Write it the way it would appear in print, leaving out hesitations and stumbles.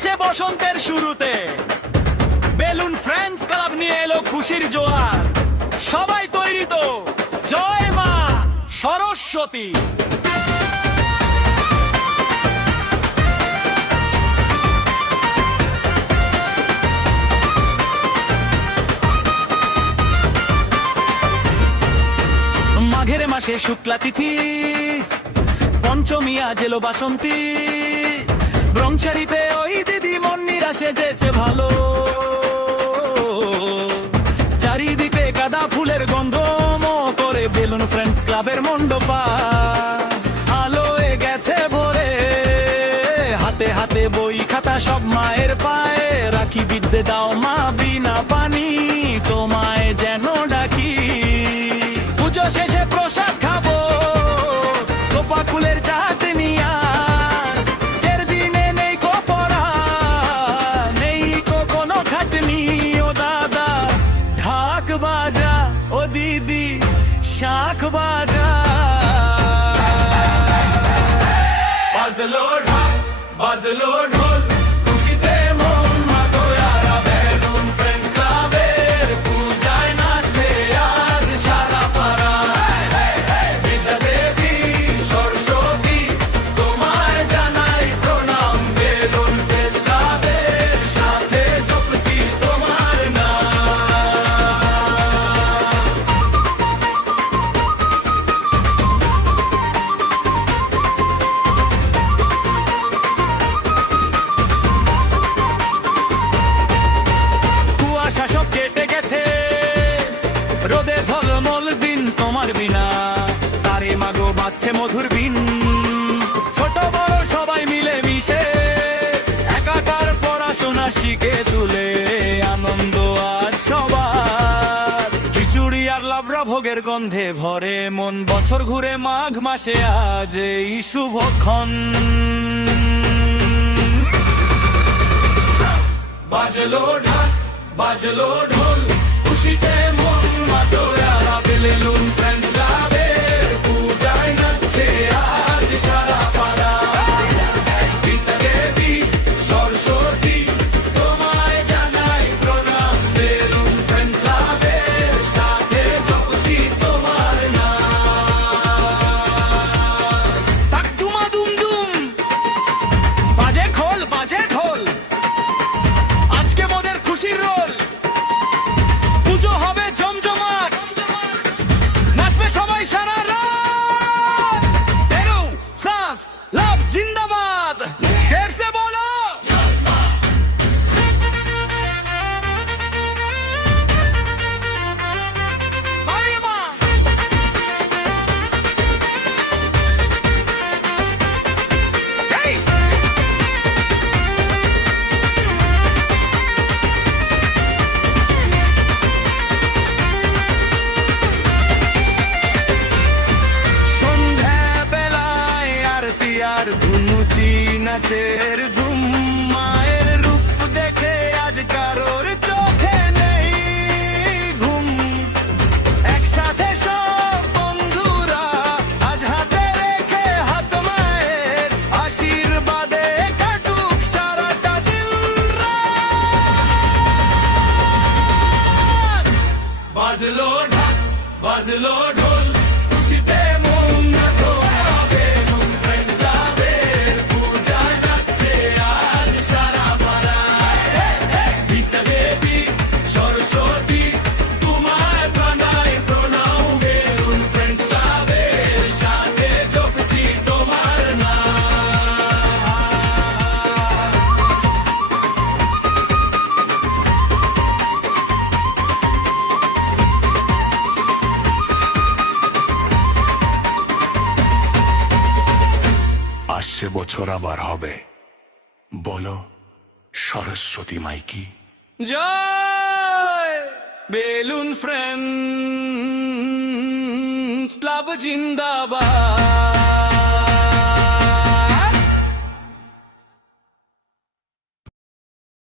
শেষে বসন্তের শুরুতে বেলুন ফ্রেন্ডস ক্লাব নিয়ে এলো খুশির জোয়ার। সবাই তৈরি তো? জয় মা সরস্বতী। মাঘের মাসে শুক্লা তিথি, পঞ্চমী আজ এলো বাসন্তী। ব্রহ্মচারীপে ওই দিদি মন্দিরা সেজেছে ভালো, চারিদিকে গাঁদা ফুলের গন্ধ করে বেলুন ফ্রেন্ডস ক্লাবের মণ্ডপ আজ আলোয় গেছে ভরে। হাতে হাতে বই খাতা সব মায়ের পায়ে, রাখি বিদ্যে দাও মা বিনা পানি তোমায় যেন ডাকি। পুজো শেষে প্রসাদ খাবো তোপা কুলের চাটনি আজ। এর দিনে নেই কো পড়া, নেই কো কোনো খাটনি। ও দাদা ঢাক বাজা, ও দিদি শাখ বাজা। বাজলো ঢাক বাজলো ঢোল, খুশিতে মন মাতোয়ারা। বেলুন ফ্রেন্ডস ক্লাবের পূজায় নাচে আজ সারা পাড়া। বিদ্যা দেবী সরস্বতী তোমায় জানাই প্রণাম। বেলুন ফ্রেন্ডস ক্লাবের সাথে জপছি তোমার নাম। কুয়াশা সব কেটে গেছে, রোদে ঝলমল দিন তোমার বিনা। তারে মাগো বাজছে মধুর বিন, ছোট বড় সবাই মিলে মিশে একাকার পড়াশোনা শিখে তুলে আনন্দ আজ সবার। খিচুড়ি আর লাবড়া ভোগের গন্ধে ভরে মন, বছর ঘুরে মাঘ মাসে আজ এই শুভক্ষণ। বাজলো ঢাক বাজলো ঢোল, খুশিতে মন মাতোয়ারা। বেলুন ফ্রেন্ডস ক্লাবের পূজায় নাচছে আজ সারা পাড়া। বিদ্যা দেবী সরস্বতী তোমায় জানাই প্রণাম। বেলুন ফ্রেন্ডস ক্লাবের সাথে জপছি তোমার নাম। তাক দুমা দুম দুম, বাজে খোল বাজে ঢোল, আজকে মোদের খুশির রোল। পুজো হবে জমজমাট, নাচবে সবাই সারা রাত। তেরু ফ্রান্স লাভ জিন্দাবাদ, ফের সে বলো। বাড়ি মা। এই! সন্ধ্যা বেলায় আরতি আর ধুনুচি নাচের ধুম। মায়ের রূপ দেখে আজ কারোর চোখে নেই ঘুম। একসাথে সব বন্ধুরা আজ হাতে রেখে হাত মায়ের আশীর্বাদে কাটুক সারাটা দিন রাত। বাজলো ঢাক বাজলো ঢোল, খুশিতে মন মাতোয়ারা। বেলুন ফ্রেন্ডস ক্লাবের পূজায় নাচছে আজ সারা পাড়া। বিদ্যা দেবী সরস্বতী তোমায় জানাই প্রণাম। বেলুন ফ্রেন্ডস ক্লাবের সাথে জপছি তোমার নাম। আসছে বছর আবার হবে, বলো সরস্বতী মাইকি। জয় বেলুন ফ্রেন্ডস ক্লাব জিন্দাবাদ।